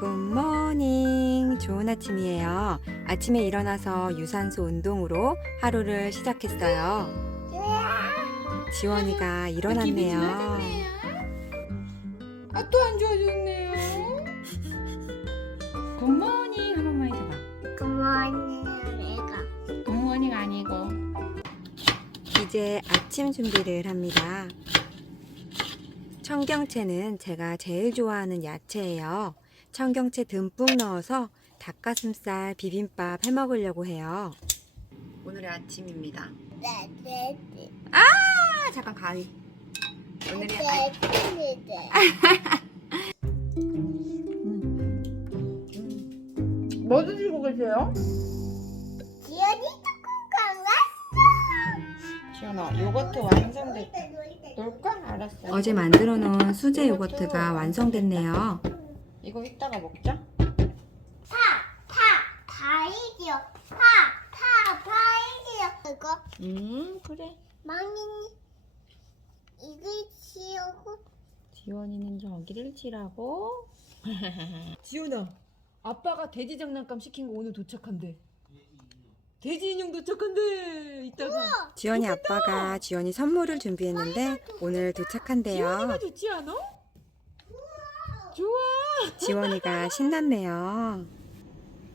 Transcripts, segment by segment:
굿모닝. 좋은 아침이에요. 아침에 일어나서 유산소 운동으로 하루를 시작했어요. 지원이가 일어났네요. 아 또 안 좋아졌네요. 굿모닝 한 번만 해줘봐. 그만해 내가 굿모닝 아니고. 이제 아침 준비를 합니다. 청경채는 제가 제일 좋아하는 야채예요. 청경채 듬뿍 넣어서 닭가슴살 비빔밥 해 먹으려고 해요. 오늘의 아침입니다. 네 네 네 아, 잠깐 가위. 오늘의 아, 네네 네 뭐 드시고 계세요? 지연이 조금 지연아 요거트 완성됐. 놀까? 알았어. 어제 만들어 놓은 수제 요거트가 완성됐네요. 이거 이따가 먹자. 파 파 파이디요 파 파 파이디요 이거 음 그래. 망이 이걸 치우고 지원이는 저기를 치라고. 지원아, 아빠가 돼지 장난감 시킨 거 오늘 도착한대. 돼지 인형 도착한대. 이따가. 지연이 아빠가 지연이 선물을 준비했는데 오늘 도착한대요. 지원이가 좋지 않아? 좋아. 지원이가 신났네요.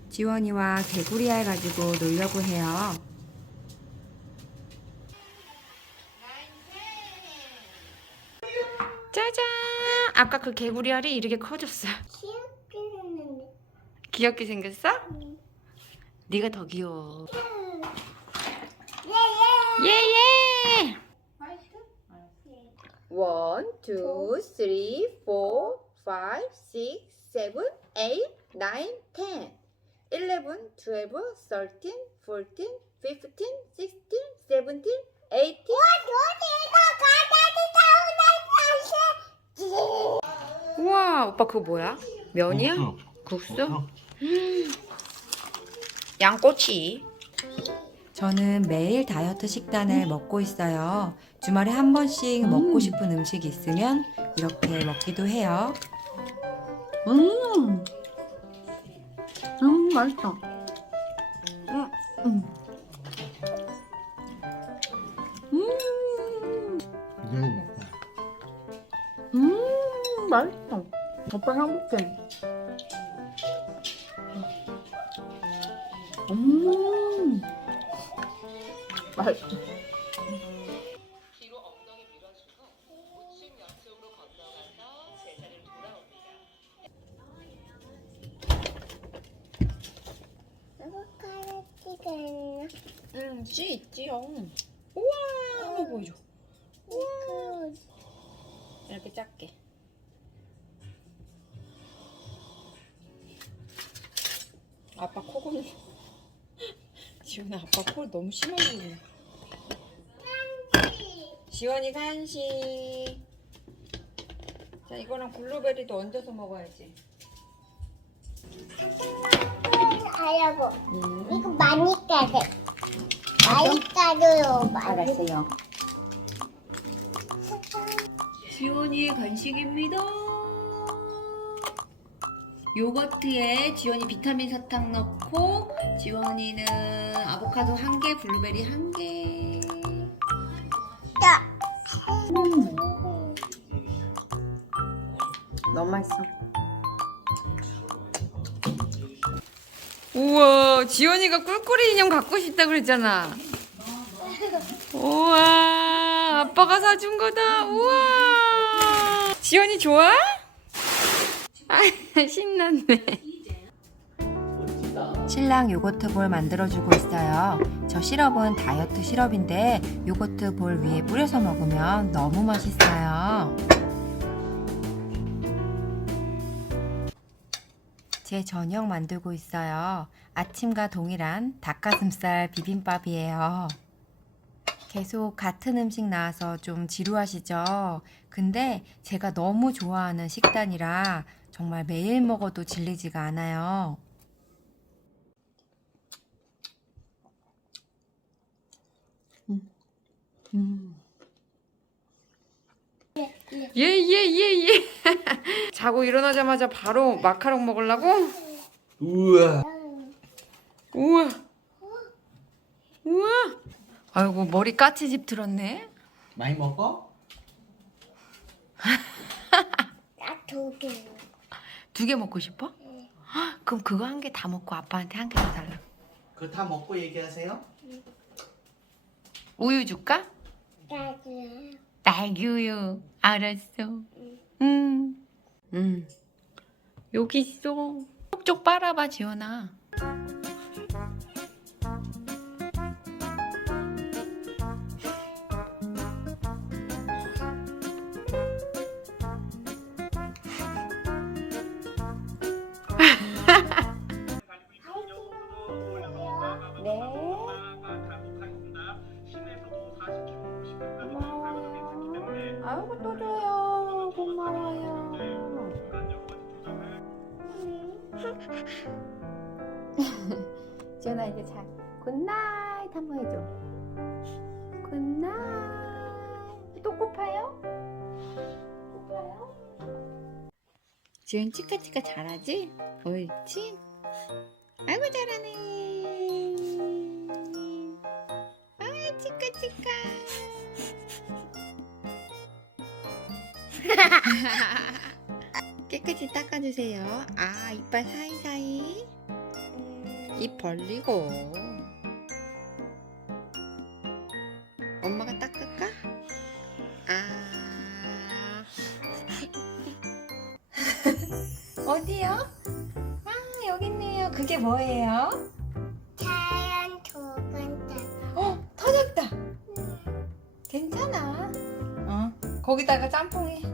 지원이와 개구리 알 가지고 놀려고 해요. 짜잔! 아까 그 개구리 알이 이렇게 커졌어요. 귀엽게 생겼는데. 귀엽게 생겼어? 응. 네가 더 귀여워. 예예. 예예. 원, 투, 쓰리, 포, 5, 6, 7, 8, 9, 10, 11, 12, 13, 14, 15, 16, 17, 18. 우와, 오빠 그거 뭐야? 면이야? 국수? 음. 양꼬치. 저는 매일 다이어트 식단을 음. 먹고 있어요. 주말에 한 번씩 먹고 음. 싶은 음식이 있으면 이렇게 먹기도 해요. 음, 음 맛있다. 음, 음. 음. 음, 맛있어. 오빠 행복해. 음, 맛있어. 응, 찌 있지요. 우와, 한번 보여줘. 이렇게 작게. 아빠 코골. 지원아, 아빠 코 너무 심하게 굴려. 지원이 간식. 자, 이거랑 블루베리도 얹어서 먹어야지. 하려고 음. 이거 많이 까대 많이 많이 알았어요. 지원이의 간식입니다. 요거트에 지원이 비타민 사탕 넣고 지원이는 아보카도 한 개, 블루베리 한 개. 자. 너무 맛있어. 우와, 지원이가 꿀꿀이 인형 갖고 싶다 그랬잖아. 우와, 아빠가 사준 거다. 우와. 지원이 좋아? 아, 신났네. 신랑 요거트 볼 만들어주고 있어요. 저 시럽은 다이어트 시럽인데 요거트 볼 위에 뿌려서 먹으면 너무 맛있어요. 제 저녁 만들고 있어요. 아침과 동일한 닭가슴살 비빔밥이에요. 계속 같은 음식 나와서 좀 지루하시죠? 근데 제가 너무 좋아하는 식단이라 정말 매일 먹어도 질리지가 않아요. 음. 예, 예, 예, 예. 자고 일어나자마자 바로 마카롱 먹으려고? 우와. 우와. 우와. 아이고, 머리 까치집 들었네. 많이 먹어? 나 두 개. 두 개 먹고 싶어? 헉, 그럼 그거 한 개 다 먹고 아빠한테 한 개 더 달라. 그거 다 먹고 얘기하세요. 우유 줄까? 딸기. 딸기 우유. 알았어. 음. 음. 여기 있어. 쪽쪽 빨아봐, 지원아. 지연아 이제 자. 굿나잇 한번 해줘. 굿나잇. 또 고파요? 고파요? 지연 치카치카 잘하지? 옳지? 아이고 잘하네. 아 치카치카. 깨끗이 닦아주세요. 아, 이빨 사이사이. 입 벌리고. 엄마가 닦을까? 아. 어디요? 아, 여기 있네요. 그게 뭐예요? 자연 두근다. 어, 터졌다. 괜찮아. 어, 거기다가 짬뽕 해.